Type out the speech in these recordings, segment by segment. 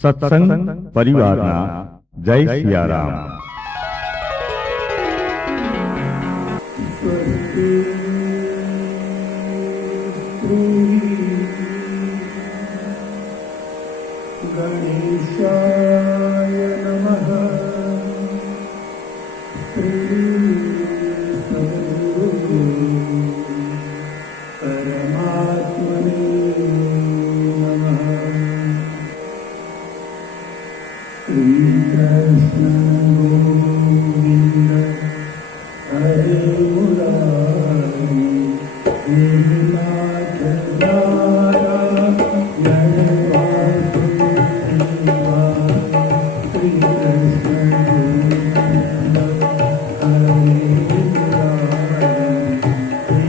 સત્સંગ પરિવારના જય સિયારામ. ગણેશાય નમઃ. પરમાત્મને નમઃ. શ્રી કૃષ્ણ ગોવિંદ હરે મુરારી હે નાથ દારા ગણવાસુદેવા. શ્રી કૃષ્ણ ગોવિંદ હરે મુરારી હે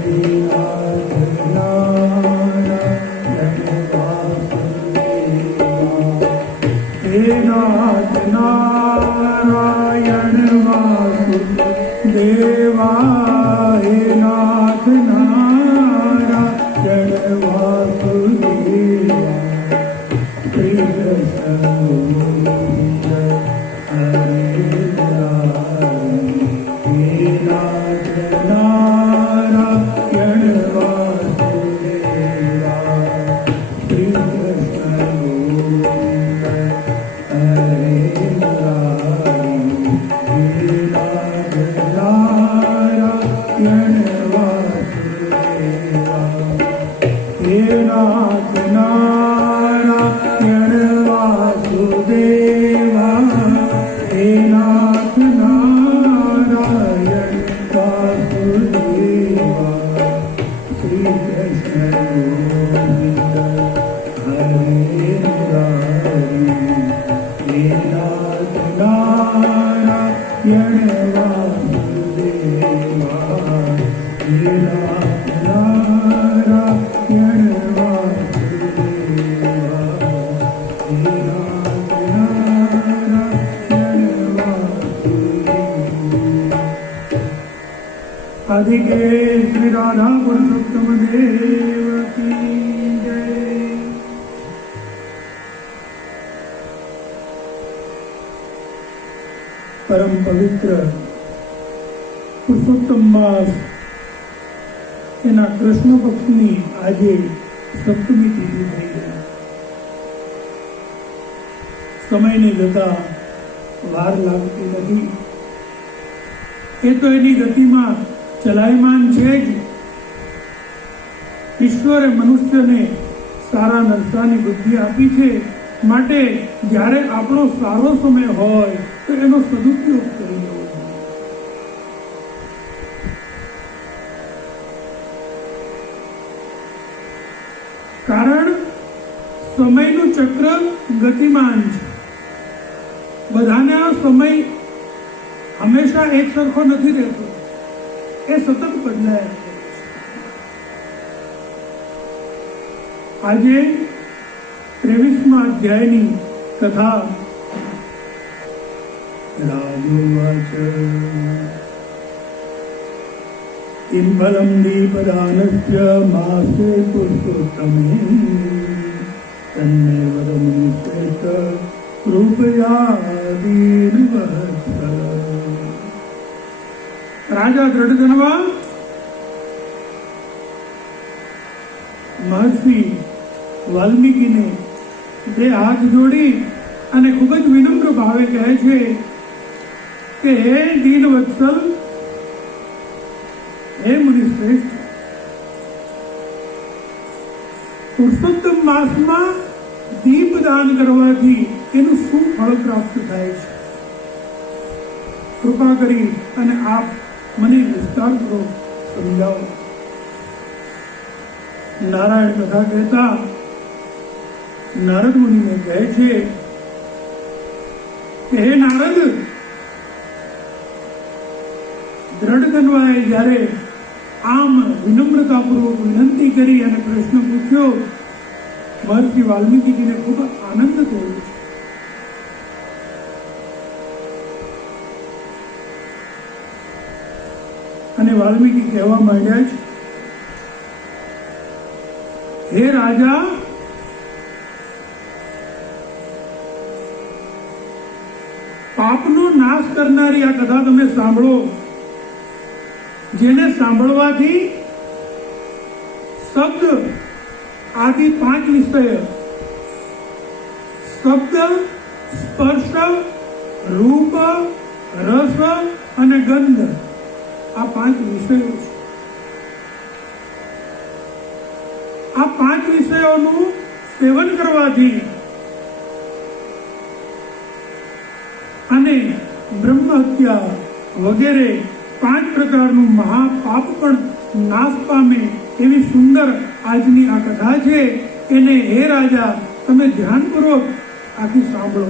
નાથ દારા ગણવાસુદેવા. હે નાથ નારાયણ વાસુદેવા. હે નાથ નારાયણ વાસુદેવા. શ્રી કૃષ્ણ ગોવિંદ હરે મુરારી હે નાથ નારાયણ વાસુદેવા. શ્રી કૃષ્ણ ગોવિંદ હરે મુરારી હે નાથ નારાયણ વાસુદેવા. હે નાથ નારાયણ વાસુદેવા. હે નાથ નારાયણ વાસુદેવા. શ્રી કૃષ્ણ ગોવિંદ હરે મુરારી હે નાથ નારાયણ વાસુદેવા. હે નાથ નારાયણ વાસુદેવા. હે નાથ નારાયણ વાસુદેવા. આદિ કે શ્રી રાધા પુરુષોત્તમ દેવ કી જય. પરમ પવિત્ર પુરુષોત્તમ માસ એના કૃષ્ણ પક્ષની આજે સપ્તમી તિથિ થઈ ગઈ. સમયને જતા વાર લાગતી નથી. એ તો એની ગતિમાં ચલાયમાન છે જ. ઈશ્વરે મનુષ્યને સારા નરસાની બુદ્ધિ આપી છે, માટે જ્યારે આપણો સારો સમય હોય તો એનો સદુપયોગ કરી લેવો જોઈએ. કારણ સમયનું ચક્ર ગતિમાન છે. બધાને આ સમય હંમેશા એક સરખો નથી રહેતો, એ સતત બદલાયા કરે છે. આજે 23મા અધ્યાયની કથા. રાજોવાચ કિમ ફલમ દીપદાનસ્ય માસે પુરુષોત્તમે તન્મે વદ મુનિશ્રેષ્ઠ કૃપયા દીનવત્સલ. રાજા દ્રઢધનવા મહર્ષિ વાલ્મીકીને બે હાથ જોડી અને ખૂબ જ વિનમ્ર ભાવે કહે છે કે હે દીનવત્સલ, હે મુનિશ્રેષ્ઠ, પુરુષોત્તમ માસમાં દીપદાન કરવાથી એનું શું ફળ પ્રાપ્ત થાય છે? કૃપા કરી અને આપ મને વિસ્તારપૂર્વક સમજાવો. નારાયણ કથા કહેતા નારદ મુનિને કહે છે કે હે નારદ, દ્રઢધન્વાએ જ્યારે આમ વિનમ્રતાપૂર્વક વિનંતી કરી અને પ્રશ્ન પૂછ્યો, મહર્ષિ વાલ્મીકીજીને ખૂબ આનંદ થયો છે. અને વાલ્મીકી કહેવા માંડ્યા છે, હે રાજા, પાપનો નાશ કરનારી આ કથા તમે સાંભળો, જેને સાંભળવાથી શબ્દ આદિ 5 વિષય, શબ્દ, સ્પર્શ, રૂપ, રસ અને ગંધ, આ 5 વિષયો છે. આ 5 વિષયોનું સેવન કરવાથી અને બ્રહ્મ હત્યા વગેરે 5 પ્રકારનું મહાપાપ પણ નાશ પામે એવી સુંદર આજની આ કથા છે. એને હે રાજા તમે ધ્યાનપૂર્વક આખી સાંભળો.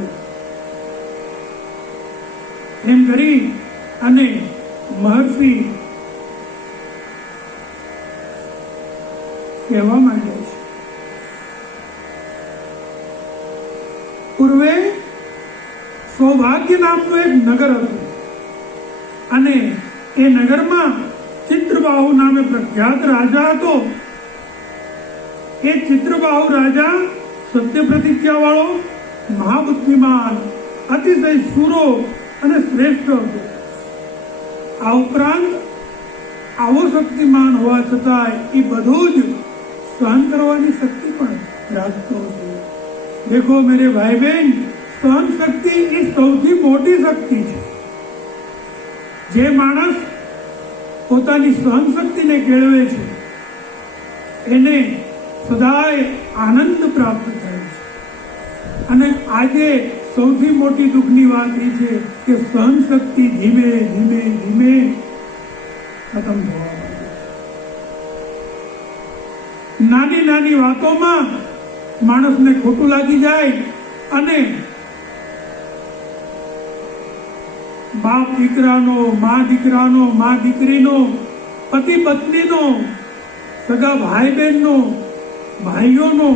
એમ કરી અને મહર્ષિ કહેવા માંગે છે, પૂર્વે સૌભાગ્ય નામનું એક નગર હતું અને એ નગરમાં ચિત્રબાહુ નામે પ્રખ્યાત રાજા હતો. એ ચિત્રબાહુ રાજા સત્ય પ્રતિજ્ઞા વાળો, મહાબુદ્ધિમાન, અતિશય શૂરો અને શ્રેષ્ઠ હતો. આ ઉપરાંત આવો શક્તિમાન હોવા છતાં એ બધું જ સહન કરવાની શક્તિ પણ રાખતો હતો. દેખો મેરે ભાઈ બહેન, સહન શક્તિ એ સૌથી મોટી શક્તિ છે. જે માણસ પોતાની સહન શક્તિને કેળવે છે એને સદાય આનંદ પ્રાપ્ત થાય છે. અને આજે સૌથી મોટી દુઃખની વાત એ છે કે સહન શક્તિ ધીમે ધીમે ધીમે ખતમ થવા માંડી. નાની નાની વાતોમાં માણસને ખોટું લાગી જાય અને બાપ દીકરાનો, મા દીકરાનો, મા દીકરીનો, પતિ પત્નીનો, સગા ભાઈ બહેનનો, ભાઈઓનો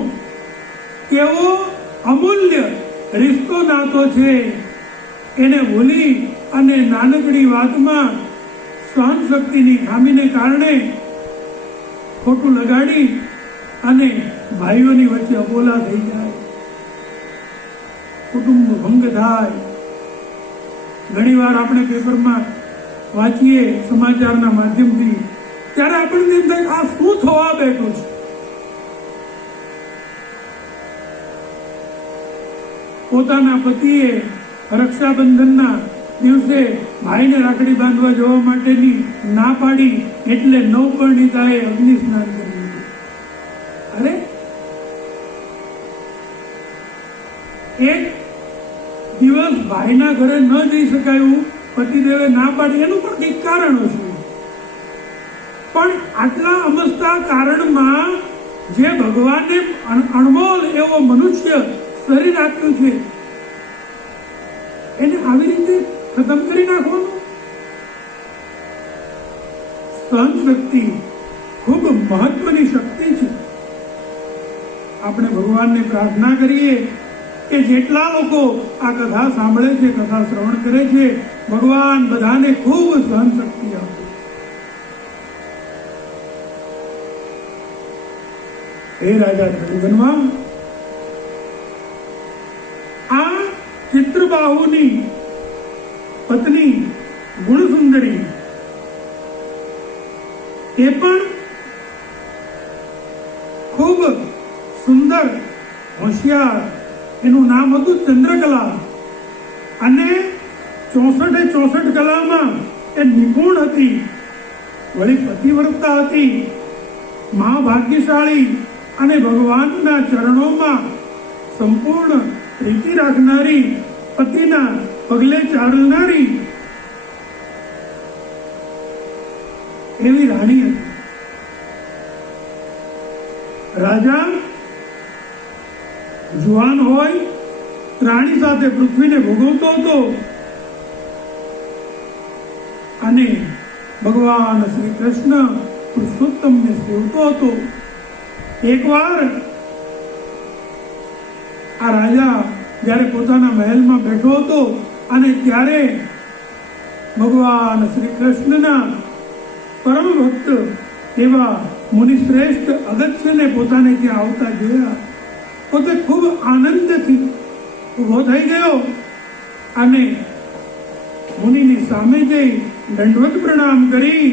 કેવો અમૂલ્ય રિશ્તો નાતો છે એને ભૂલી અને નાનકડી વાતમાં સહન શક્તિની ખામીને કારણે ખોટું લગાડી અને ભાઈઓની વચ્ચે અબોલા થઈ જાય, કુટુંબ ભંગ થાય. ઘણીવાર આપણે પેપરમાં વાંચીએ સમાચારના માધ્યમથી, ત્યારે આપણને એમ થાય આ શું થવા બેઠું છે. પોતાના પતિએ રક્ષાબંધનના દિવસે ભાઈને રાખડી બાંધવા જવા માટેની ના પાડી એટલે નવપરણિતાએ અગ્નિ સ્નાન કર્યું. અરે એક દિવસ ભાઈના ઘરે ન જઈ શકાયું, પતિદેવે ના પાડી, એનું પણ કંઈક કારણ હશે. પણ આટલા અમસ્તા કારણમાં જે ભગવાને અણમોલ એવો મનુષ્ય શરીર આપ્યું છે એને આવી રીતે ખતમ કરી નાખવાનું. સહન શક્તિ ખૂબ મહત્વની શક્તિ છે. આપણે ભગવાનને પ્રાર્થના કરીએ કે જેટલા લોકો આ કથા સાંભળે છે, કથા શ્રવણ કરે છે, ભગવાન બધાને ખૂબ સહન શક્તિ આપે. હે રાજા ધનવા, આ ચિત્રબાહુની પત્ની ગુણસુંદરી એ પણ ખૂબ સુંદર, હોશિયાર, એનું નામ હતું ચંદ્રકલા અને 64 કલામાં એ નિપુણ હતી. વળી પતિવ્રતા હતી, મહાભાગ્યશાળી અને ભગવાનના ચરણોમાં સંપૂર્ણ પ્રીતિ રાખનારી, પતિના પગલે ચાલનારી એવી રાણી હતી. રાજા જુવાન હોય, રાણી સાથે પૃથ્વીને ભોગવતો હતો અને ભગવાન શ્રી કૃષ્ણ પુરુષોત્તમને સેવતો હતો. એકવાર આ રાજા જ્યારે પોતાના મહેલમાં બેઠો હતો અને ત્યારે ભગવાન શ્રી કૃષ્ણના પરમ ભક્ત એવા મુનિશ્રેષ્ઠ અગત્યને પોતાને ત્યાં આવતા જોયા. પોતે ખૂબ આનંદથી ઉભો થઈ ગયો અને સામે જઈ દંડવત પ્રણામ કરી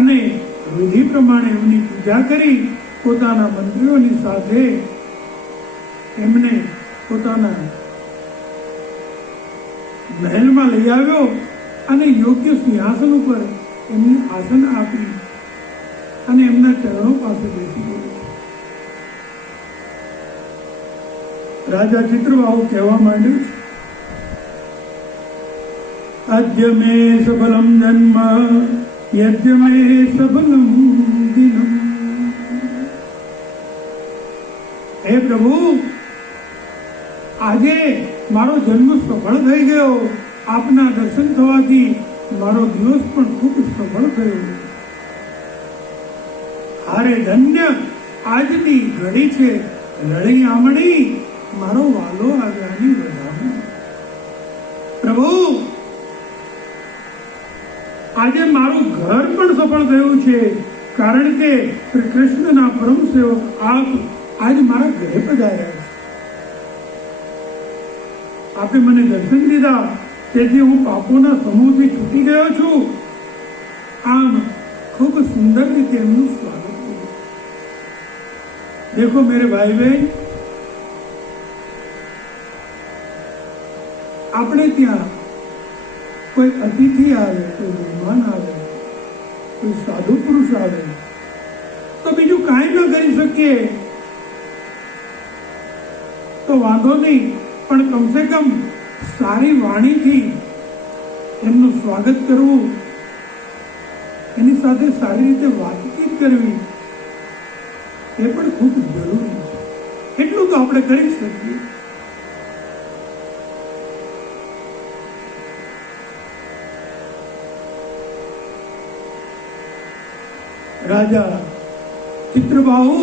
અને વિધિ પ્રમાણે એમની પૂજા કરી પોતાના મંત્રીઓની સાથે એમને પોતાના મહેલમાં લઈ આવ્યો અને યોગ્ય સિંહાસન ઉપર એમને આસન આપી અને એમના ચરણો પાસે બેસી ગયો. રાજા ચિત્રબાહુ કહેવા માંડ્યું છે, અદ્ય મે સફલમ જન્મ યદ્ય મે સફલમ દિનમ. હે પ્રભુ, આજે મારો જન્મ સફળ થઈ ગયો. આપના દર્શન થવાથી મારો દિવસ પણ ખૂબ સફળ થયો. હારે ધન્ય આજની ઘડી છે, લડી આમણી મારો વાલો આવ્યાની વધામણી. પ્રભુ, આજે મારું ઘર પણ સફળ થયું છે, કારણ કે શ્રી કૃષ્ણના પરમ સેવક આપ આજ મારા ઘરે પધાર્યા છે. આપે મને દર્શન દીધા, તેથી હું પાપોના સમૂહથી છૂટી ગયો છું. આમ ખૂબ સુંદર રીતે એમનું સ્વાગત કર્યું. દેખો મેરે ભાઈ બહેન, આપણે ત્યાં કોઈ અતિથિ આવે, કોઈ મહેમાન આવે, કોઈ સાધુ પુરુષ આવે તો બીજું કાંઈ ન કરી શકીએ તો વાંધો નહીં, પણ કમસે કમ સારી વાણીથી એમનું સ્વાગત કરવું, એની સાથે સારી રીતે વાતચીત કરવી એ પણ ખૂબ જરૂરી છે. એટલું તો આપણે કરી શકીએ. રાજા ચિત્રબાહુ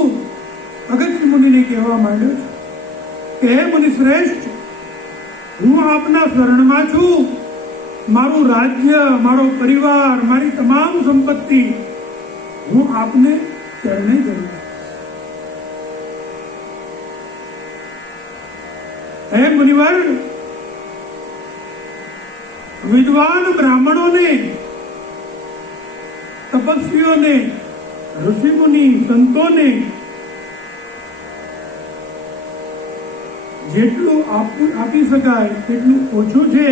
અગત્ય મુનિને કહેવા માંડ્યો છે કે હે મુનિ શ્રેષ્ઠ, હું આપના શરણમાં છું. મારું રાજ્ય, મારો પરિવાર, મારી તમામ સંપત્તિ હું આપને ચરણે કરું. હે મુનિવર, વિદ્વાન બ્રાહ્મણોને, તપસ્વીઓને, ઋષિ મુનિ સંતોને જેટલું આપી શકાય તેટલું ઓછું છે.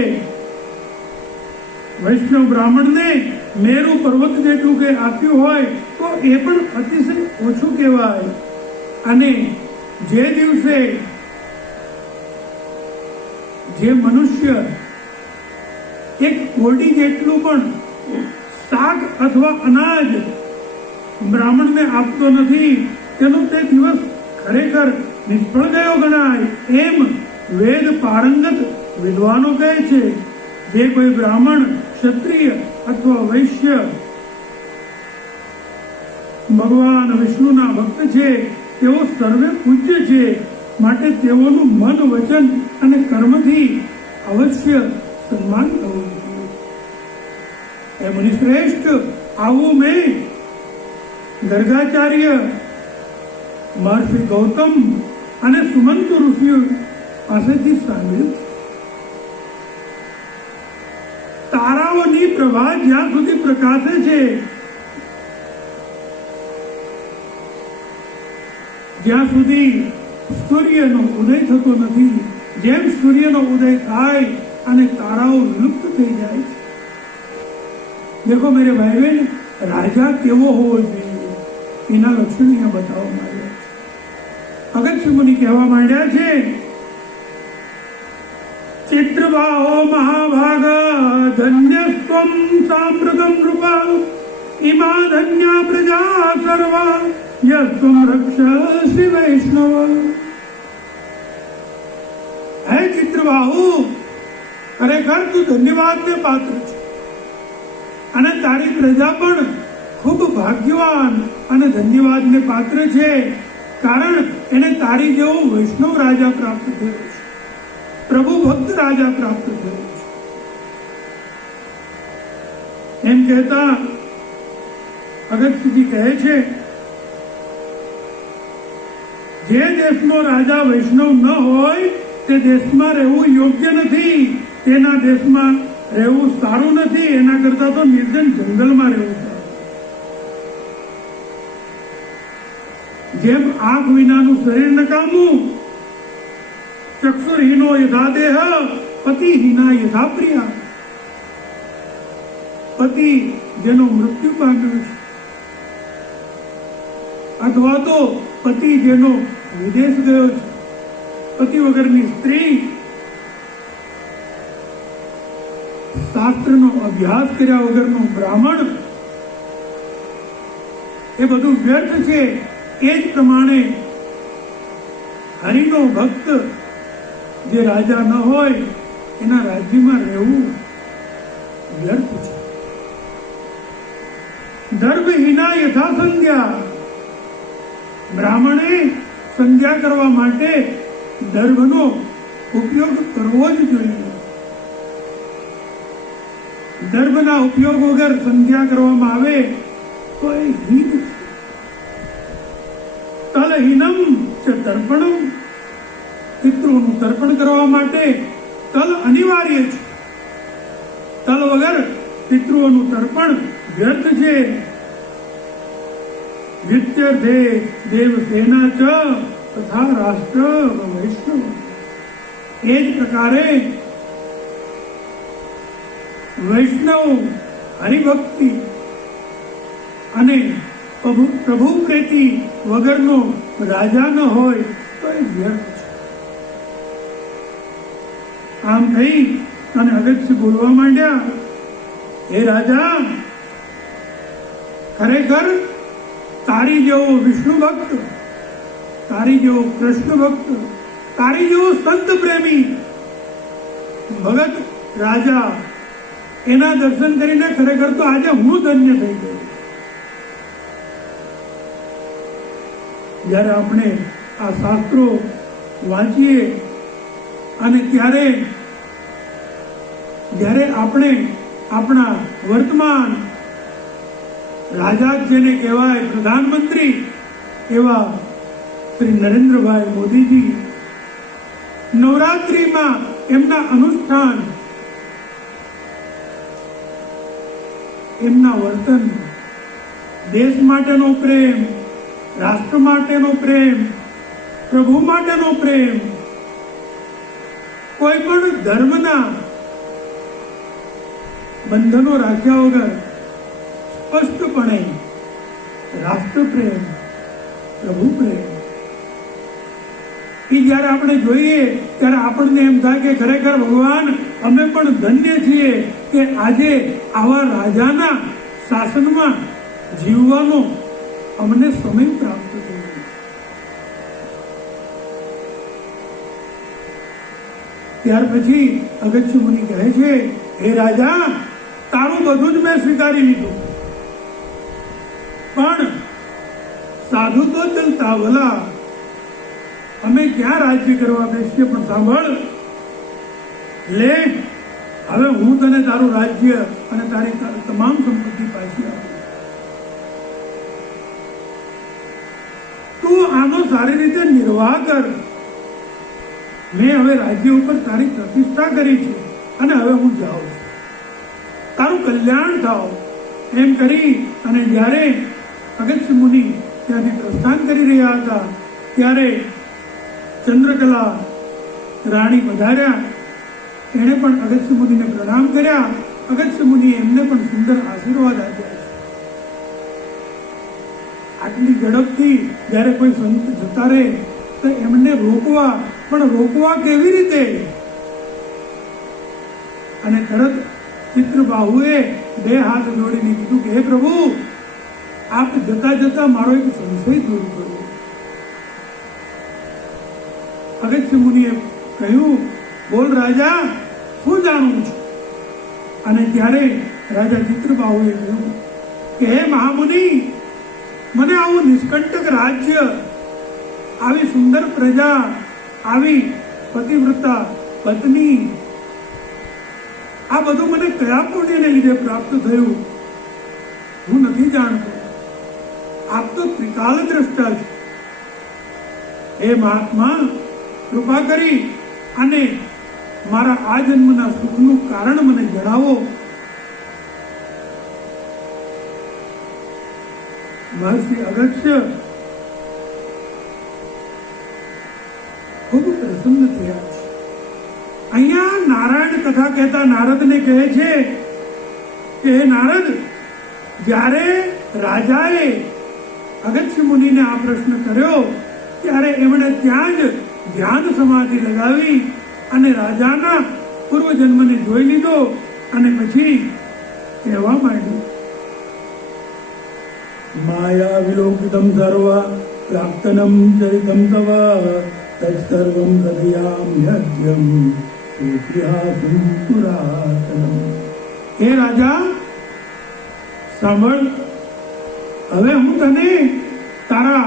વૈષ્ણવ બ્રાહ્મણને મેરુ પર્વત જેટલું કે આપ્યું હોય તો એ પણ અતિશય ઓછું કહેવાય. અને જે દિવસે જે મનુષ્ય એક કોડી જેટલું પણ શાક અથવા અનાજ બ્રાહ્મણને આપતો નથી, તેનો તે દિવસ ખરેખર નિષ્ફળ ગયો ગણાય. એમ વેદ પારંગત વિદ્વાનો કહે છે. જે કોઈ બ્રાહ્મણ, ક્ષત્રિય અથવા વૈશ્ય ભગવાન વિષ્ણુના ભક્ત છે, તેઓ સર્વે પૂજ્ય છે. માટે તેઓનું મન, વચન અને કર્મથી અવશ્ય સન્માન થવું જોઈએ. હે મુનિશ્રેષ્ઠ, આવું મેં ગર્ગાચાર્ય, મહર્ષિ ગૌતમ અને સુમંત ઋષિઓ પાસેથી સાંભળ્યું. તારાઓની પ્રભા જ્યાં સુધી પ્રકાશે છે, જ્યાં સુધી સૂર્યનો ઉદય થતો નથી, જેમ સૂર્યનો ઉદય થાય અને તારાઓ વિલુપ્ત થઈ જાય છે. દેખો મેરે ભાઈ બહેન, રાજા કેવો હોવો જોઈએ એના લક્ષણ અહીંયા બતાવવામાં આવ્યા છે. અગત્ય મુનિ કહેવા માંડ્યા છે, ચિત્રબાહો મહાભાગ ધન્યસ્ત્વમ સામ્પ્રતમ નૃપા ઇમા ધન્યા પ્રજા સર્વા યસ્ત્વમ રક્ષસી વૈષ્ણવ. હે ચિત્રબાહુ, ખરેખર તું ધન્યવાદને પાત્ર છે અને તારી પ્રજા પણ ખૂબ ભાગ્યવાન અને ધન્યવાદને પાત્ર છે, કારણ એને તારી જેવો વૈષ્ણવ રાજા પ્રાપ્ત થયો છે, પ્રભુ ભક્ત રાજા પ્રાપ્ત થયો છે. એમ કહેતા અગત્યજી કહે છે, જે દેશનો રાજા વૈષ્ણવ ન હોય તે દેશમાં રહેવું યોગ્ય નથી. તેના દેશમાં રહેવું સારું નથી, એના કરતા તો નિર્જન જંગલમાં રહેવું સારું. જેમ આંખ વિનાનું શરીર નકામું, ચક્ષુરહીનો યથા દેહ, પતિહીના યથા પ્રિયા. પતિ જેનો મૃત્યુ પામ્યો છે, અથવા તો પતિ જેનો વિદેશ ગયો છે, પતિ વગરની સ્ત્રી, શાસ્ત્રનો અભ્યાસ કર્યા વગરનો બ્રાહ્મણ, એ બધું વ્યર્થ છે. એ જ પ્રમાણે હરિનો ભક્ત જે રાજા ન હોય એના રાજ્યમાં રહેવું વ્યર્થ છે. દર્ભહીના યથા સંધ્યા. બ્રાહ્મણે સંધ્યા કરવા માટે દર્ભનો ઉપયોગ કરવો જ જોઈએ. દર્ભના ઉપયોગ વગર સંધ્યા કરવામાં આવે તો એ હીન છે. તલહીનમ ચ તર્પણમ. પિતૃનું તર્પણ કરવા માટે તલ અનિવાર્ય છે. તલ વગર પિતૃઓનું તર્પણ વ્યર્થ છે. વિત્યર્થે દેવસેના ચ તથા રાષ્ટ્ર વૈષ્ણવ. એ જ પ્રકારે વૈષ્ણવ હરિભક્તિ અને પ્રભુ પ્રીતિ વગરનો રાજા ન હોય તો એ વ્યર્થ છે. આમ થઈ અને અગત્ય બોલવા માંડ્યા, હે રાજા, ખરેખર તારી જેવો વિષ્ણુ ભક્ત, તારી જેવો કૃષ્ણ ભક્ત, તારી જેવો સંત પ્રેમી ભગત રાજા, એના દર્શન કરીને ખરેખર તો આજે હું ધન્ય થઈ ગયો. જ્યારે આપણે આ શાસ્ત્રો વાંચીએ અને જ્યારે આપણે આપણા વર્તમાન રાજા જેને કહેવાય પ્રધાનમંત્રી એવા શ્રી નરેન્દ્રભાઈ મોદીજી નવરાત્રિમાં એમના અનુષ્ઠાન, એમના વર્તન, દેશ માટેનો પ્રેમ, રાષ્ટ્ર માટેનો પ્રેમ, પ્રભુ માટેનો પ્રેમ, કોઈ પણ ધર્મના બંધનો રાખ્યા વગર સ્પષ્ટપણે રાષ્ટ્ર પ્રેમ, પ્રભુ પ્રેમ, એ જ્યારે આપણે જોઈએ ત્યારે આપણને એમ થાય કે ખરેખર ભગવાન અમે પણ ધન્ય છીએ કે આજે આવા રાજાના શાસનમાં જીવવાનો અમને સમય પ્રાપ્ત થયો. ત્યાર પછી અગત્ય મુનિ કહે છે, હે રાજા, તારું બધું જ મેં સ્વીકારી લીધું, પણ સાધુ તો ચલતા ભલા, અમે ક્યાં રાજ્ય કરવા બેસીએ, પણ સાંભળ, લે, હવે હું તને તારું રાજ્ય અને તારી તમામ સંપત્તિ પાછી આપું. તું આનો સારી રીતે નિર્વાહ કર. મેં હવે રાજ્ય ઉપર તારી પ્રતિષ્ઠા કરી છે અને હવે હું જાઉં છું. તારું કલ્યાણ થાવ. એમ કરી અને જ્યારે અગત્ય મુનિ ત્યાંથી પ્રસ્થાન કરી રહ્યા હતા ત્યારે ચંદ્રકલા રાણી પધાર્યા. એણે પણ અગત્ય મુનિને પ્રણામ કર્યા. અગત્ય મુનિએ એમને પણ સુંદર આશીર્વાદ આપ્યા. આટલી ઝડપથી જ્યારે કોઈ સંત જતા રહે તો એમને રોકવા, પણ રોકવા કેવી રીતે? અને તરત ચિત્રબાહુએ બે હાથ જોડીને કીધું કે હે પ્રભુ, આપ જતા જતા મારો એક સંશય દૂર કરો. અગત્ય મુનિએ કહ્યું, બોલ રાજા, શું જાણવું છું? અને ત્યારે રાજા ચિત્રબાહુએ કહ્યું કે હે મહામુનિ, મને આવું નિષ્કંટક રાજ્ય, આવી સુંદર પ્રજા, આવી પતિવ્રતા પત્ની, આ બધું મને કયા પુણ્યને લીધે પ્રાપ્ત થયું હું નથી જાણતો. આપ તો ત્રિકાલ દ્રષ્ટા છો. હે મહાત્મા, કૃપા કરી અને મારા આ જન્મના સુખનું કારણ મને જણાવો. મહર્ષિ અગસ્ત્ય ખૂબ પ્રસન્ન થયા છે. અહીંયા નારાયણ કથા કહેતા નારદને કહે છે કે હે નારદ, જ્યારે રાજાએ અગસ્ત્ય મુનિને આ પ્રશ્ન કર્યો ત્યારે એમણે ત્યાં જ ધ્યાન સમાધિ લગાવી અને રાજાના પૂર્વજન્મને જોઈ લીધો અને પછી કહેવા માંડ્યું, માયા વિલોકિતમ સર્વ પ્રાપ્તનમ ચરિતમ તવ તત્સર્વમ કથયામ્યદ્યમ ઇતિહાસં પુરાતનમ. હે રાજા, સાંભળ, હવે હું તને તારા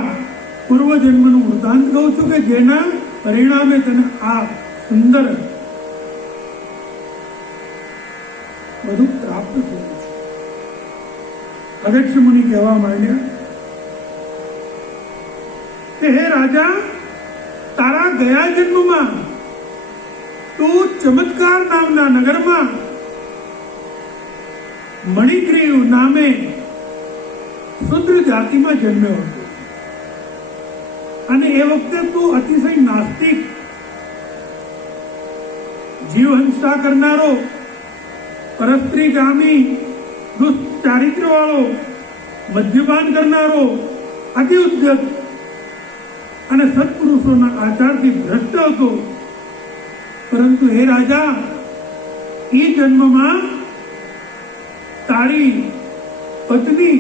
પૂર્વજન્મનું વૃત્તાંત કહું છું કે જેના પરિણામે તને આ સુંદર બધું પ્રાપ્ત થયું છે. અગસ્ત્ય મુનિ કહેવા માંડ્યા કે હે રાજા, તારા ગયા જન્મમાં તું ચમત્કાર નામના નગરમાં મણિગ્રીવ નામે શુદ્ર જાતિમાં જન્મ્યો હતો અને એ વખતે તું અતિશય નાસ્તિક, જીવહિંસા કરનારો, પરસ્ત્રીગામી, દુષ્ચારિત્ર વાળો, મદ્યપાન કરનારો, અતિ ઉદ્ધત અને સત્પુરુષોના આચારથી ભ્રષ્ટ હતો. પરંતુ હે રાજા, એ જન્મમાં તારી પત્ની,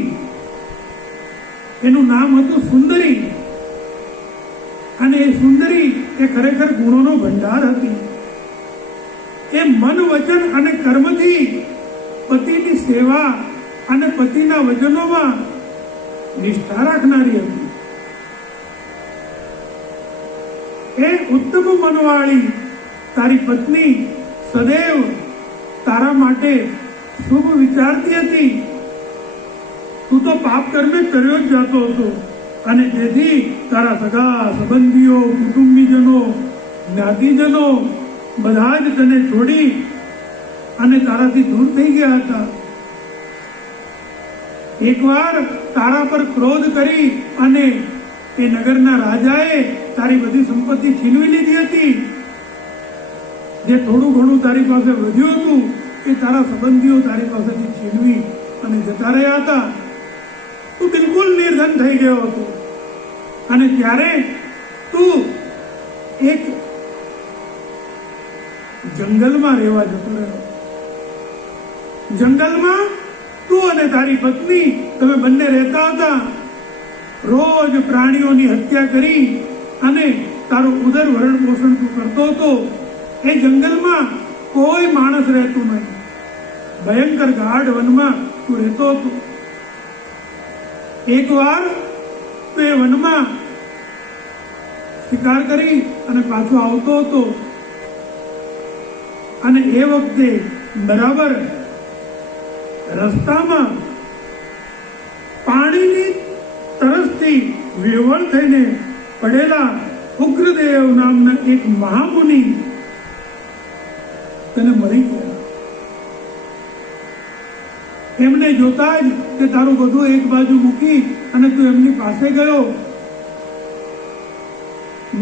એનું નામ હતું સુંદરી, અને એ સુંદરી એ ખરેખર ગુણોનો ભંડાર હતી. એ મન, વચન અને કર્મથી પતિની સેવા અને પતિના વચનોમાં નિષ્ઠા રાખનારી હતી. એ ઉત્તમ મનવાળી તારી પત્ની સદૈવ તારા માટે શુભ વિચારતી હતી. તું તો પાપ કર્મે કર્યો જ જતો હતો અને તેથી તારા સગા સંબંધીઓ, કુટુંબીજનો, જ્ઞાતિજનો બધા જ તને છોડી અને તારાથી દૂર થઈ ગયા હતા. એકવાર તારા પર ક્રોધ કરી અને એ નગરના રાજાએ તારી બધી સંપત્તિ છીનવી લીધી હતી. જે થોડું ઘણું તારી પાસે વધ્યું હતું એ તારા સંબંધીઓ તારી પાસેથી છીનવી અને જતા રહ્યા હતા. તું બિલકુલ નિર્ધન થઈ ગયો હતો અને ત્યારે તું એક જંગલમાં રહેવા જતો રહ્યો. જંગલમાં તું અને તારી પત્ની તમે બંને રહેતા હતા. રોજ પ્રાણીઓની હત્યા કરી અને તારું ઉદર ભરણ પોષણ તું કરતો હતો. એ જંગલમાં કોઈ માણસ રહેતું નહીં. ભયંકર ગાઢ વનમાં તું રહેતો હતો. એકવાર તું એ વનમાં શિકાર કરી અને પાછો આવતો હતો અને એ વખતે બરાબર રસ્તામાં પાણીની તરસથી વિહવળ થઈને પડેલા ઉગ્રદેવ નામના એક મહામુનિ તને મળી ગયા. એમને જોતા જ તે તારું બધું એક બાજુ મૂકી અને તું એમની પાસે ગયો.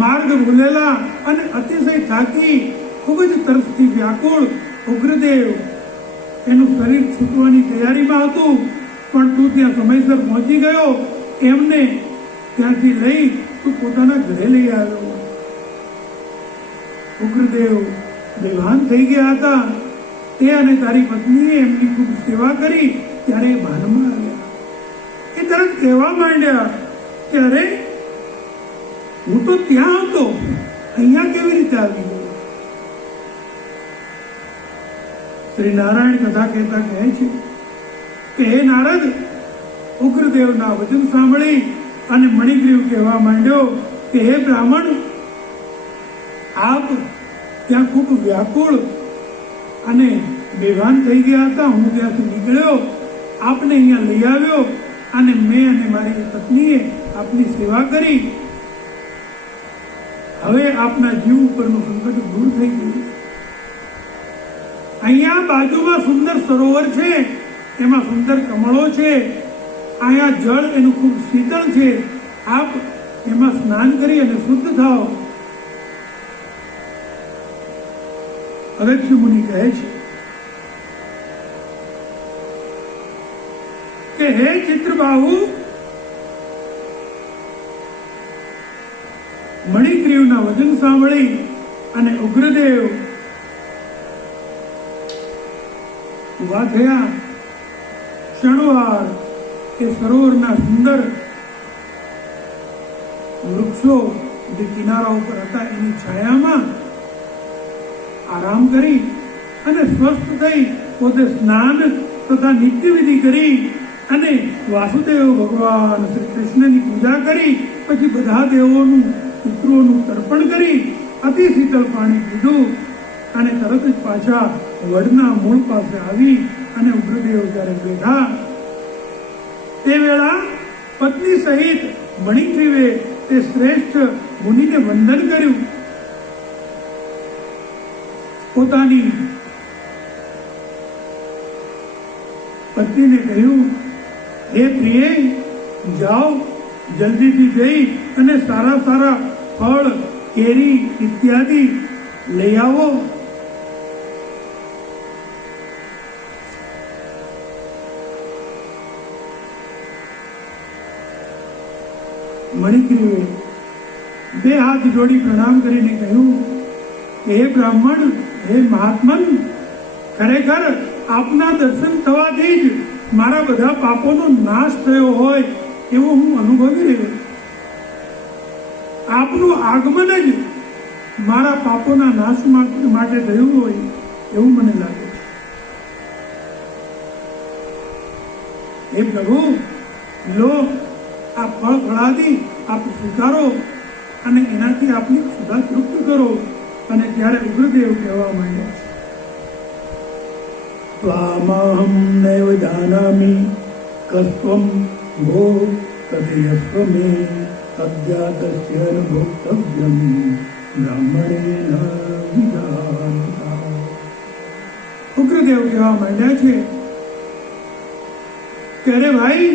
માર્ગ ભૂલેલા અને અતિશય થાકી ખૂબ જ તરસથી વ્યાકુળ ઉગ્રદેવ એનું શરીર છૂટવાની તૈયારીમાં હતું, પણ તું ત્યાં સમયસર પહોંચી ગયો. એમને ત્યાંથી લઈ તું પોતાના ઘરે લઈ આવ્યો. ઉગ્રદેવ બેભાન થઈ ગયા હતા. તે અને તારી પત્નીએ એમની ખૂબ સેવા કરી ત્યારે એ ભાનમાં આવ્યા. એ તરત કહેવા માંડ્યા કે અરે, હું તો ત્યાં હતો, અહીંયા કેવી રીતે આવી ગયો? શ્રી નારાયણ કથા કહેતા કહે છે કે હે નારદ, ઉગ્રદેવના વચન સાંભળી અને મણિગ્રીવ કહેવા માંડ્યો કે હે બ્રાહ્મણ, આપ ત્યાં ખૂબ વ્યાકુળ અને બેભાન થઈ ગયા હતા. હું ત્યાંથી નીકળ્યો, આપને અહીંયા લઈ આવ્યો અને મેં અને મારી પત્નીએ આપની સેવા કરી. હવે આપના જીવ ઉપરનું સંકટ દૂર થઈ ગયું. અહીંયા બાજુમાં સુંદર સરોવર છે, એમાં સુંદર કમળો છે, અહીંયા જળ એનું ખૂબ શીતળ છે, આપ એમાં સ્નાન કરી અને શુદ્ધ થાઓ. અગસ્ત્ય મુનિ કહે છે કે હે ચિત્રબાહુ, મણિગ્રીવના વચન સાંભળી અને ઉગ્રદેવ ઉભા થયા. ક્ષણવાર એ સરોવરના સુંદર વૃક્ષો જે કિનારા ઉપર હતા એની છાયામાં આરામ કરી અને સ્વસ્થ થઈ પોતે સ્નાન તથા નિત્યવિધિ કરી અને વાસુદેવ ભગવાન શ્રી કૃષ્ણની પૂજા કરી પછી બધા દેવોનું પિતૃઓનું તર્પણ કરી અતિ શીતળ પાણી પીધું અને તરત જ પાછા વડના મૂળ પાસે આવી અને ઉગ્રદેવ જ્યારે બેઠા તે વેળા પત્ની સહિત મણિગ્રીવે તે શ્રેષ્ઠ મુનિને વંદન કર્યું. પોતાની પત્નીને કહ્યું, હે પ્રિય, જાઓ જલ્દીથી જઈ અને સારા સારા ફળ, કેરી ઇત્યાદિ લઈ આવો. મણિગ્રીવે બે હાથ જોડી પ્રણામ કરીને કહ્યું, હે બ્રાહ્મણ, હે મહાત્મન, ખરેખર આપના દર્શન થવાથી જ મારા બધા પાપોનો નાશ થયો હોય એવો હું અનુભવી રહ્યો છું. આપનું આગમન જ મારા પાપોના નાશ માટે થયું હોય એવું મને લાગે છે. હે પ્રભુ, લો આ ફળ ફળાદી આપ સ્વીકારો અને એનાથી આપની સુધા તૃપ્ત કરો. અને ત્યારે ઉગ્રદેવ કહેવા માંડ્યા, ત્વામહં નૈવ જાનામિ કસ્ત્વં ભો કથયસ્વ મે તદ્જાતસ્ય ન ભોક્તવ્યં બ્રાહ્મણેન વિજાનતા. ઉગ્રદેવ કહેવા માંડ્યા છે કે અરે ભાઈ,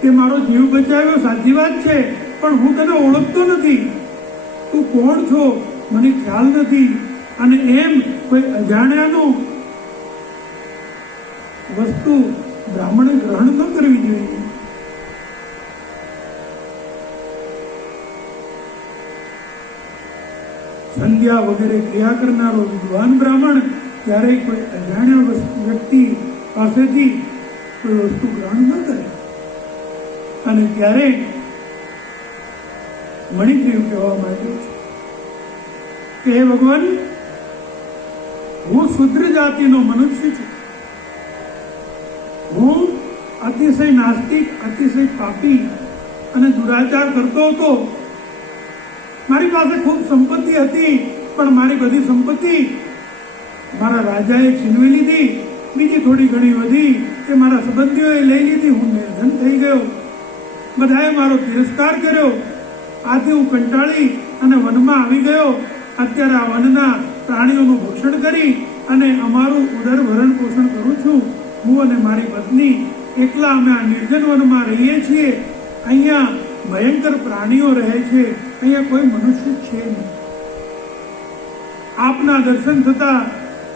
તે મારો જીવ બચાવ્યો સાચી વાત છે, પણ હું તને ઓળખતો નથી. તું કોણ છો મને ખ્યાલ નથી. અને એમ કોઈ અજાણ્યાનું વસ્તુ બ્રાહ્મણે ગ્રહણ ન કરવી જોઈએ. સંધ્યા વગેરે ક્રિયા કરનારો વિદ્વાન બ્રાહ્મણ ક્યારેય કોઈ અજાણ્યા વ્યક્તિ પાસેથી કોઈ વસ્તુ ગ્રહણ ન કરે. અને ત્યારે મણિગ્રીવ કહેવા માંગ્યો છે કે હે ભગવાન, હું શુદ્ર જાતિનો મનુષ્ય છું. હું અતિશય નાસ્તિક, અતિશય પાપી અને દુરાચાર કરતો હતો. મારી પાસે ખૂબ સંપત્તિ હતી, પણ મારી બધી સંપત્તિ મારા રાજાએ છીનવી લીધી. બીજી થોડી ઘણી વધી તે મારા સંબંધીઓએ લઈ લીધી. હું નિર્ધન થઈ ગયો. બધાએ મારો તિરસ્કાર કર્યો. આથી હું કંટાળી અને વનમાં આવી ગયો. અત્યારે આ વનના પ્રાણીઓનું ભક્ષણ કરી અને અમારું ઉદર ભરણ પોષણ કરું છું. હું અને મારી પત્ની એકલા અમે આ નિર્જન વનમાં રહીએ છીએ. અહીંયા ભયંકર પ્રાણીઓ રહે છે, અહીંયા કોઈ મનુષ્ય છે નહીં. આપના દર્શન થતા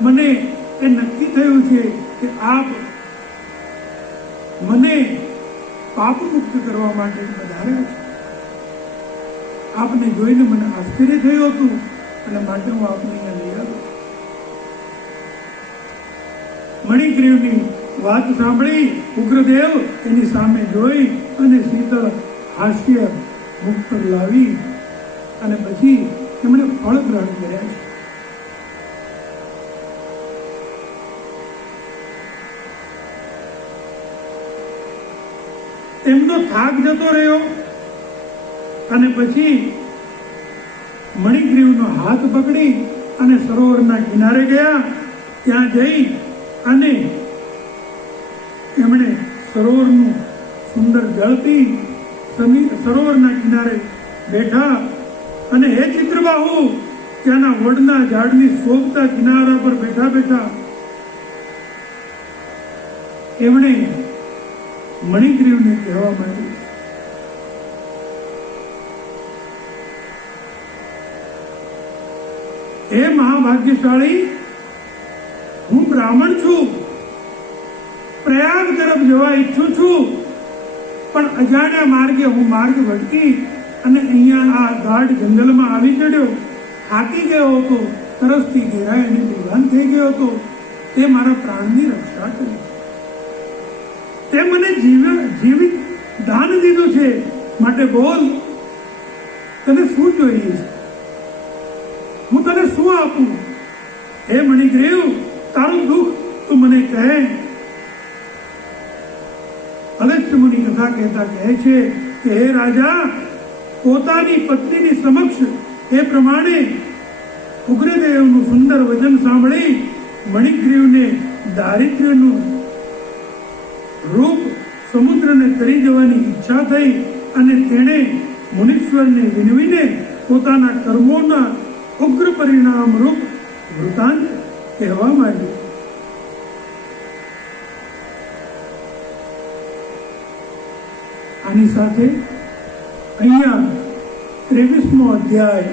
મને એ નક્કી થયું છે કે આપ મને પાપ મુક્ત કરવા માટે વધાર્યા છે. આપને જોઈને મને આશ્ચર્ય થયું હતું અને માટે હું આપને અહીંયા લઈ આવ્યો. મણિગ્રીવની વાત સાંભળી ઉગ્રદેવ એની સામે જોઈ અને શીતળ હાસ્ય મુખ પર લાવી અને પછી એમણે ફળ ગ્રહણ કર્યા છે. તેમનો થાક જતો રહ્યો અને પછી મણિગ્રીવનો હાથ પકડી અને સરોવરના કિનારે ગયા. ત્યાં જઈ અને એમણે સરોવરનું સુંદર જળ પી સરોવરના કિનારે બેઠા અને હે ચિત્રબાહુ, ત્યાંના વડના ઝાડની શોભતા કિનારા પર બેઠા બેઠા એમણે મણિગ્રીવને કહેવા માંડ્યું, હે મહાભાગ્યશાળી, હું બ્રાહ્મણ છું, પ્રયાગ તરફ જવા ઈચ્છું છું, પણ અજાણ્યા માર્ગે હું માર્ગ ભટકી અને અહીંયા આ ગાઢ જંગલમાં આવી ચડ્યો, થાકી ગયો હતો, તરસથી ઘેરાય અને બેભાન થઈ ગયો હતો. તે મારા પ્રાણની રક્ષા કરી, તે મને જીવિત દાન દીધું છે, માટે બોલ, તને શું જોઈએ છે? હું તને શું આપું? હે મણિગ્રીવ, તારું દુઃખ તું મને કહે. અગસ્ત્ય મુનિ કથા કહેતા કહે છે કે હે રાજા, પોતાની પત્નીની સમક્ષ એ પ્રમાણે ઉગ્રદેવનું સુંદર વચન સાંભળી મણિગ્રીવને દારિદ્ર્યનું રૂપ સમુદ્રને તરી જવાની ઈચ્છા થઈ અને તેણે મુનીશ્વરને વિનવીને પોતાના કર્મોના ઉગ્ર પરિણામ રૂપ વૃતાંત કહેવા માંડ્યું. આની સાથે અહીંયા 23મો અધ્યાય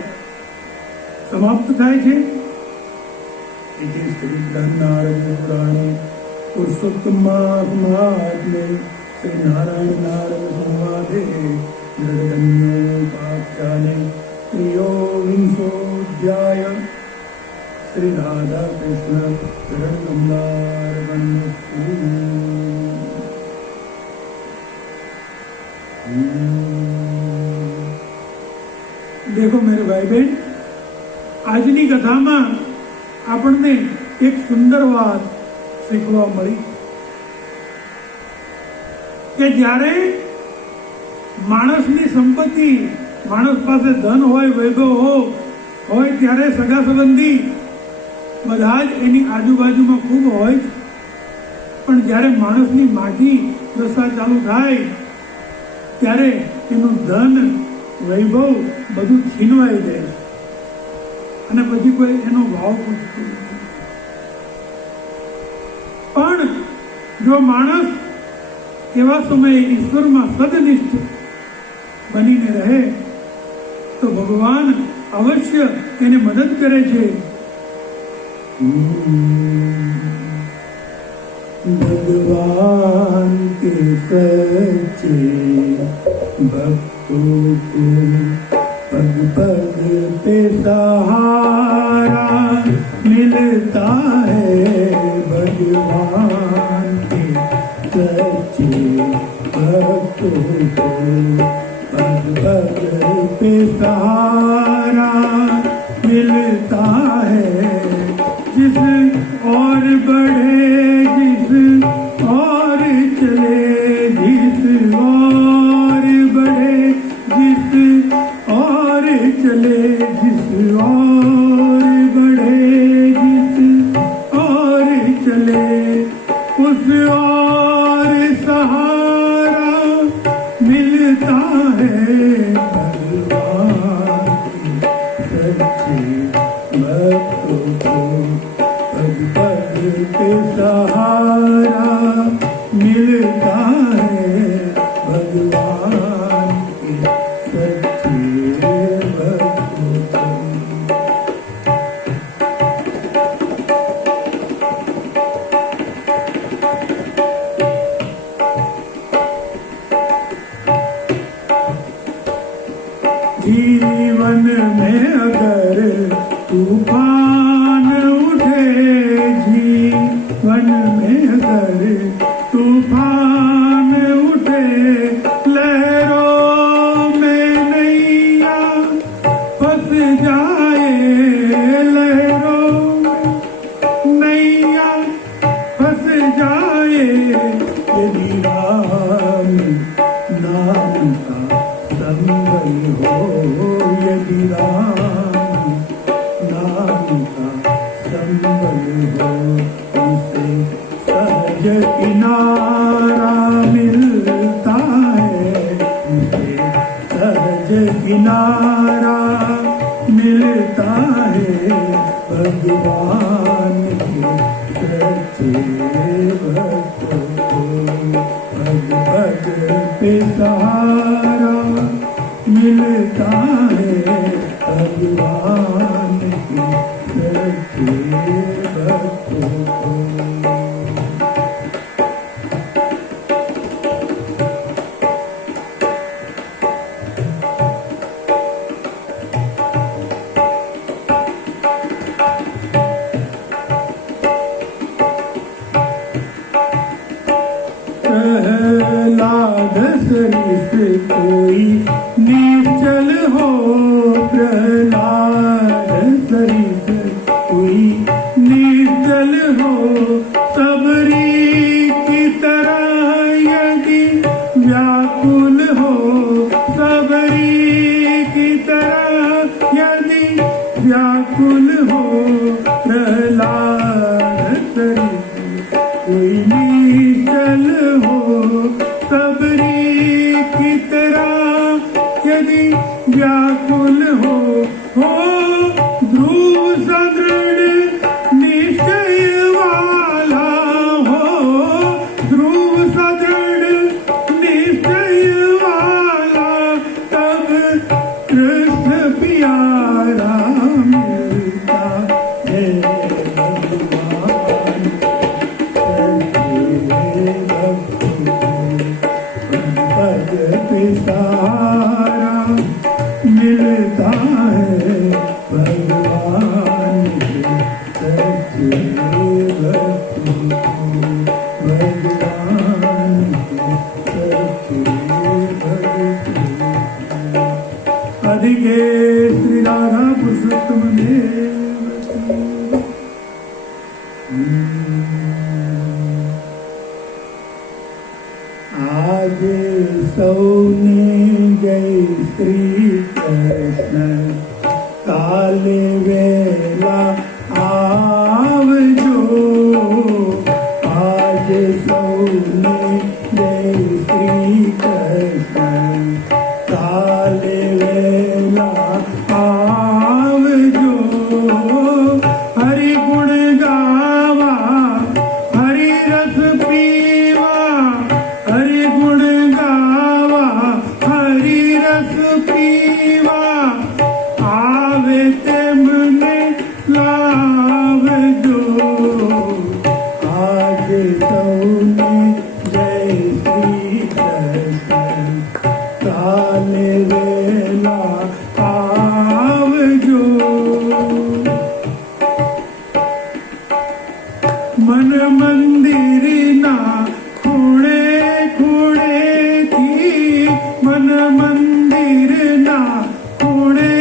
સમાપ્ત થાય છે. इति श्रीब्रह्माण्ड पुराणे पुरुषोत्तमात्मात्मे श्री नारायण नारद संवादे नृगन्योपाख्याने त्रयोविंशोऽध्याय श्री राधा कृष्ण चरण कमलार्पणमस्तु. देखो मेरे भाई बहन, આજની કથામાં આપણને એક સુંદર વાત શીખવા મળી કે જ્યારે માણસની સંપત્તિ, માણસ પાસે ધન હોય, વૈભવ હોય, ત્યારે સગા સંબંધી બધા જ એની આજુબાજુમાં ખૂબ હોય છે. પણ જ્યારે માણસની માઠી દશા ચાલુ થાય ત્યારે એનું ધન, વૈભવ બધું છીનવાઈ જાય છે અને પછી કોઈ એનો ભાવ પૂછતું નથી. પણ જો માણસ એવા સમયે ઈશ્વરમાં સદનિષ્ઠ બનીને રહે તો ભગવાન અવશ્ય એને મદદ કરે છે. ભગવાન કે સચ્ચે ભક્તો કો पग पग पे सहारा मिलता है. भगवान के सच्चे भक्तों को पग पग पे सहारा मिलता है. जिस और बढ़े, जिस और चले, जिस और बढ़े, जिस और चले, जिस और बढ़े, जिस और चले, उस और सहारा मिलता है. भगवान के सच्चे भक्तों को पग पग पे सहारा मिलता है. भगवान के सच्चे जीवन में अगर तूफान उठे, जीवन में अगर तूफान उठे, लहरों में नैया फंस जाए, लहरों में नैया फंस जाए, यदि राम नाम का संबल हो, यदि राम नाम का संबल हो, उसे सहज किनारा मिलता है, उसे सहज किनारा मिलता है. भगवान के सच्चे भक्तों को भक्तों को। प्रहलाद सरिस कोई निश्चल हो, प्रहलाद सरिस कोई निश्चल हो, सबरी की तरह यदि व्याकुल हो, सबरी की तरह यदि व्याकुल हो, प्रहलाद सरिस कोई निश्चल हो, सबरी की तरह यदि व्याकुल हो ध्रुव सदृढ़ निश्चय वाला हो, ध्रुव सदृढ़ निश्चय वाला, तब कृष्ण प्यारा मिलता है भगवान। पद पिसारा मिलता है भगवान के सच्चे भक्तों को, भगवान के सच्चे भक्तों को। अधिके श्री राधा पुरुषोत्तम देव आज सौने जय श्री कृष्ण, काले वेला आवजो, आज सौने जय श्री कृष्ण, काले वेला आवजो, हरि गुण गावा हरि रस पीवा, हरि गुण गावा हरि रस पीवा, आवे तेमने लाव जो, आज सौने जय श्री कृष्ण, काले वेला आवजो। मन मंदिर ना खूणे खूणे थी, मन मंदिर ना खूणे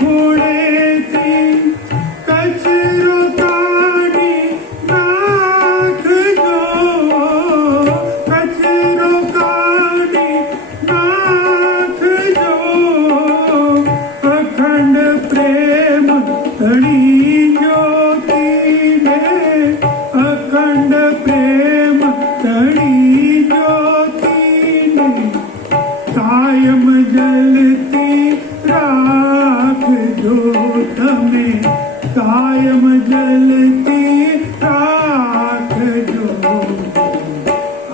खूणे थी, कचरो काढ़ी नाख जो, कचरो काढ़ी नाख जो, अखंड प्रेम धनी ज्योति में, अखंड प्रेम धनी ज्योति में, कायम जलती राख जो तमें, कायम जलती राख जो,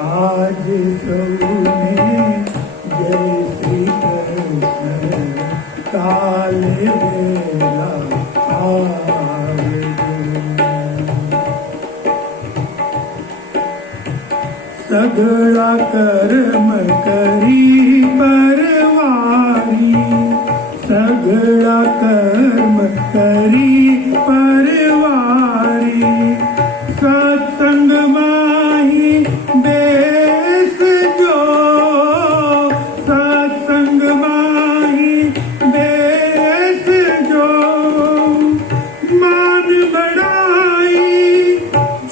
आज सौने जय श्री कृष्ण, काले वेला आवजो। सगला कर्म करी परवारी, सगला कर्म करी परवारी, सत्संग माही बेस जो, सत्संग माही बेस जो, मान बढ़ाई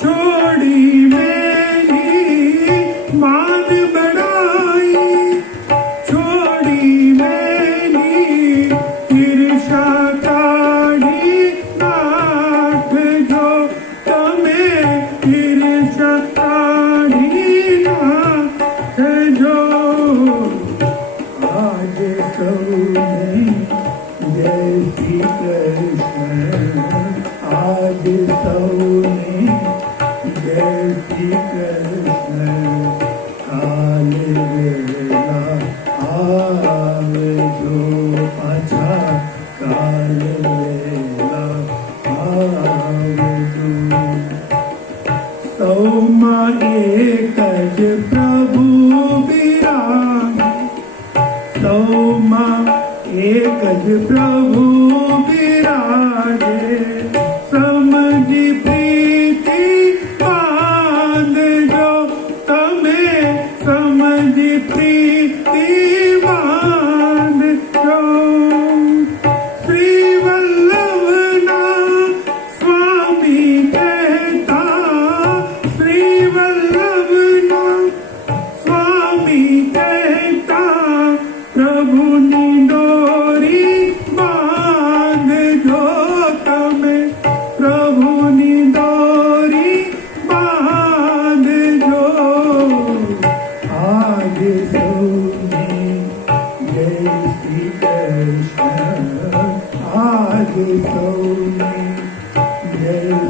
छोड़ी मेरी, मान बढ़ाई छोड़ी मेरी, ईर्षा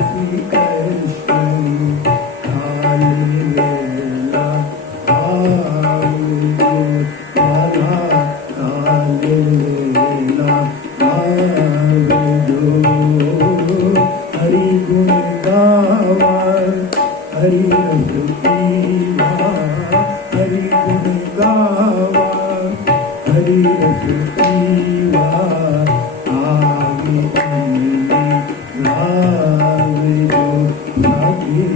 શ્રી કૃષ્ણ કાલી વેલા આવજો કાલા કાલી વેલા આવજો હરિ ગુણ ગાવા હરિ રસ પીવા હરિ ગુણ ગાવા હરિ રસ પીવા આવી લાવજો લાગી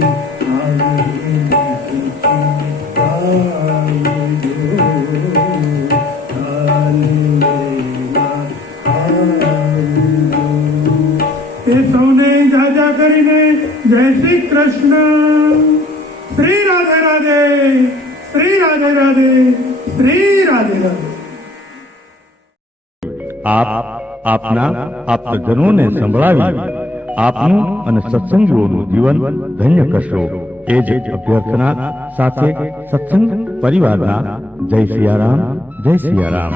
આવી આવજો કાલી વેલા આવજો એ સૌને જાજા કરીને જય શ્રી કૃષ્ણ. શ્રી રાધે રાધે, શ્રી રાધે રાધે, શ્રી રાધે રાધે. આપ આપના આપ્તજનોને સંભળાવી આપનું અને સત્સંગીઓનું જીવન ધન્ય કરશો એ જ અભ્યર્થના સાથે સત્સંગ પરિવારના જય સિયારામ, જય સિયારામ.